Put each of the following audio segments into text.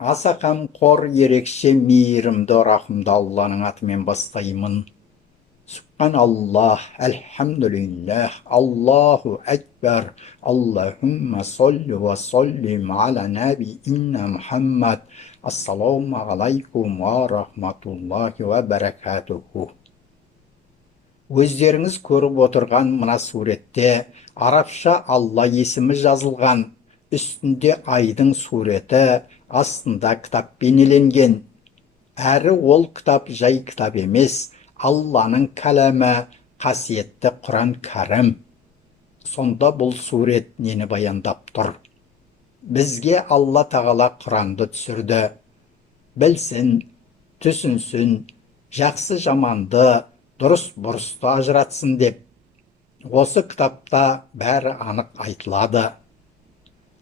Аса қамқор, ерекше мейірімді, рахымды Алланың атымен бастаймын. Субханаллах, әлхамдулиллах, Аллаху әкбар, Аллахумма солли ва соллим аля набиинна Мухаммад. Ассаламу алейкум ва рахматуллахи ва баракатуху. Өздеріңіз көріп отырған мына суретте арабша Алла есімі жазылған, үстінде айдың суреті, астында кітап бейнеленген. Әрі ол кітап жай кітап емес, Алланың кәләмі, қасиетті Құран кәрім. Сонда бұл сурет нені баяндап тұр? Бізге Алла тағала Құранды түсірді. Білсін, түсінсін, жақсы жаманды, дұрыс бұрысты ажыратсын деп. Осы кітапта бәрі анық айтылады.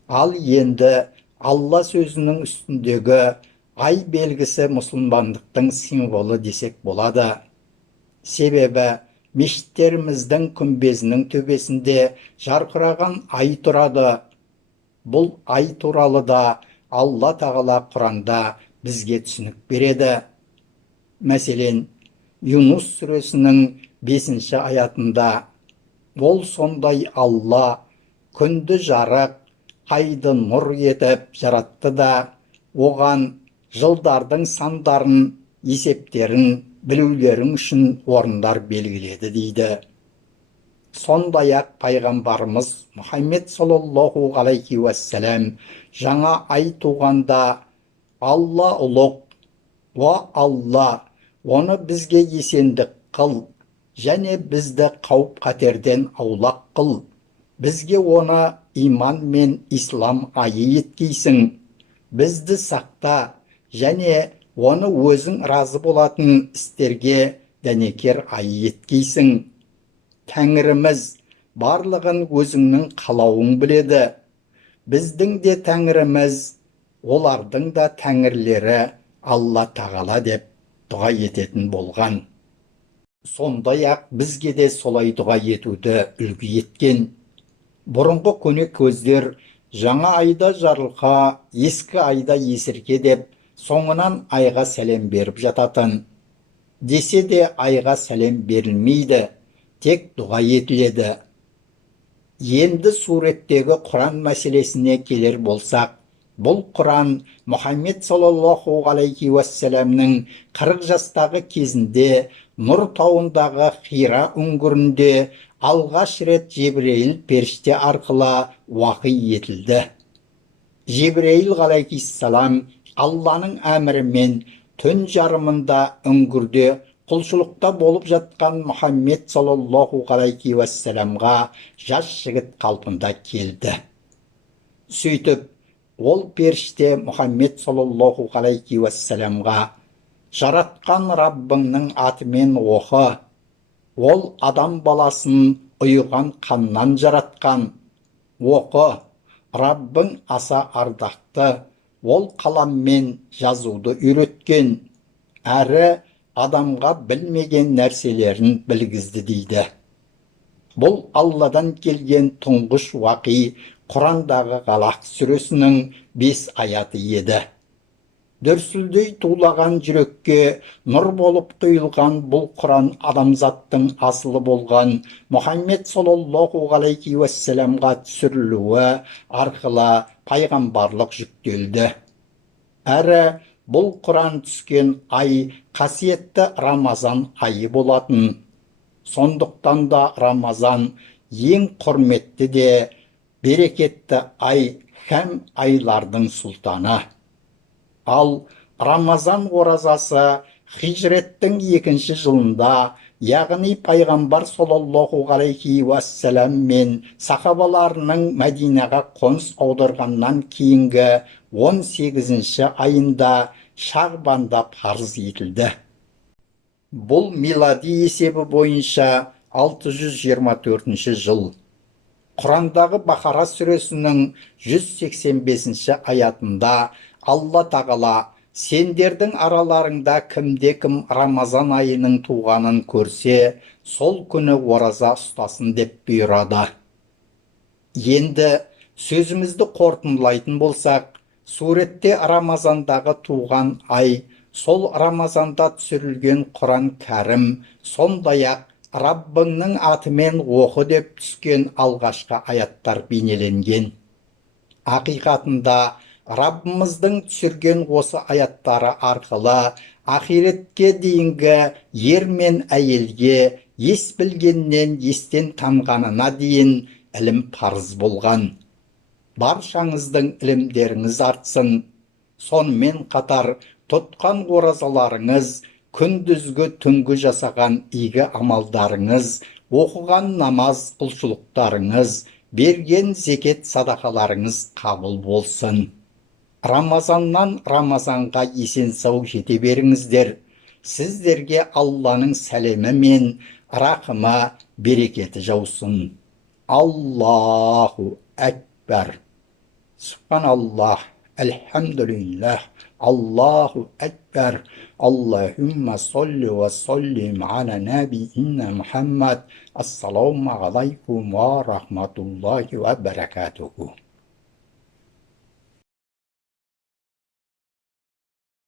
Ал енді Алла сөзінің үстіндегі ай белгісі мұсылмандықтың символы десек болады. Себебі мешіттеріміздің күмбезінің төбесінде жарқыраған ай тұрады. Бұл ай туралы да Алла тағала Құранда бізге түсінік береді. Мәселен, Юнус сүресінің 5 аятында ол сондай Алла күнді жарық, айды нұр етіп жаратты да, оған жылдардың сандарын, есептерін білулерің үшін орындар белгіледі дейді. Сондай-ақ пайғамбарымыз Мұхаммед саллаллаху алейхи уассалам жаңа ай туғанда Алла ұлық, уа Алла, оны бізге есендік қыл, және бізді қауіп қатерден аулақ қыл. Бізге оны иман мен ислам айы еткейсің. Бізді сақта, және оны өзің разы болатын істерге дәнекер айы еткейсің. Тәңіріміз барлығын өзіңнің қалауың біледі. Біздің де Тәңіріміз, олардың да тәңірлері Алла тағала деп дұға ететін болған. Сондай-ақ бізге де солай дұға етуді үлгі еткен. Бұрынғы көне көздер жаңа айда жарылқа, ескі айда есірке деп, соңынан айға сәлем беріп жататын. Десе де айға сәлем берілмейді, тек дұға етіледі. Енді суреттегі Құран мәселесіне келер болсақ, бұл Құран Мұхаммед саллаллаху алейхи уассаламның 40 жастағы кезінде Нұр тауындағы Хира үңгірінде алғаш рет Жебірейіл періште арқылы уақи етілді. Жебірейіл алейхиссалам Алланың әмірімен түн жарымында үңгірде құлшылықта болып жатқан Мұхаммед саллаллаху алейхи уассаламға жас жігіт қалпында келді. Сөйтіп, ол періште Мұхаммед саллаллаху алейхи уассаламға жаратқан Раббыңның атымен оқы. Ол адам баласын ұйыған қаннан жаратқан. Оқы, Раббың аса ардақты, ол қаламмен жазуды үйреткен, әрі адамға білмеген нәрселерін білгізді дейді. Бұл Алладан келген тұңғыш уақи Құрандағы Ғалақ сүресінің 5 аяты еді. Дүрсілдей тулаған жүрекке нұр болып құйылған бұл Құран адамзаттың асылы болған Мұхаммед саллаллаху алейхи уассаламға түсірілуі арқылы пайғамбарлық жүктелді. Әрі бұл Құран түскен ай қасиетті Рамазан айы болатын. Сондықтан да Рамазан ең құрметті де берекетті ай һәм айлардың сұлтаны. Ал Рамазан оразасы хижреттің 2 жылында, яғни пайғамбар саллаллаху алейхи уассалам мен сахабаларының Мәдинаға қоныс аударғаннан кейінгі 18 айында Шағбанда парыз етілді. Бұл милади есебі бойынша 624 жыл. Құрандағы Бақара сүресінің 185 аятында Алла тағала сендердің араларыңда кімде-кім Рамазан айының туғанын көрсе, сол күні ораза ұстасын деп бұйырады. Енді сөзімізді қорытындылайтын болсақ, Суретте Рамазандағы туған ай, сол Рамазанда түсірілген Құран кәрім, сондай-ақ Раббыңның атымен оқы деп түскен алғашқы аяттар бейнеленген. Ақиқатында Раббымыздың түсірген осы аяттары арқылы ақиретке дейінгі ер мен әйелге ес білгеннен естен танғанына дейін ілім парыз болған. Баршаңыздың ілімдеріңіз артсын. Сонымен қатар тұтқан оразаларыңыз, күндізгі түнгі жасаған игі амалдарыңыз, оқыған намаз құлшылықтарыңыз, берген зекет садақаларыңыз қабыл болсын. Рамазаннан Рамазанға есен сау жете беріңіздер. Сіздерге Алланың сәлемі мен рақымы, берекеті жаусын. Аллаху әкбар. Subhanallah, elhamdülillah, Allahu Ekber, Allahümme salli ve sallim ala nebiyyina Muhammed. Assalamu alaikum ve rahmetullahi ve berekatuhu.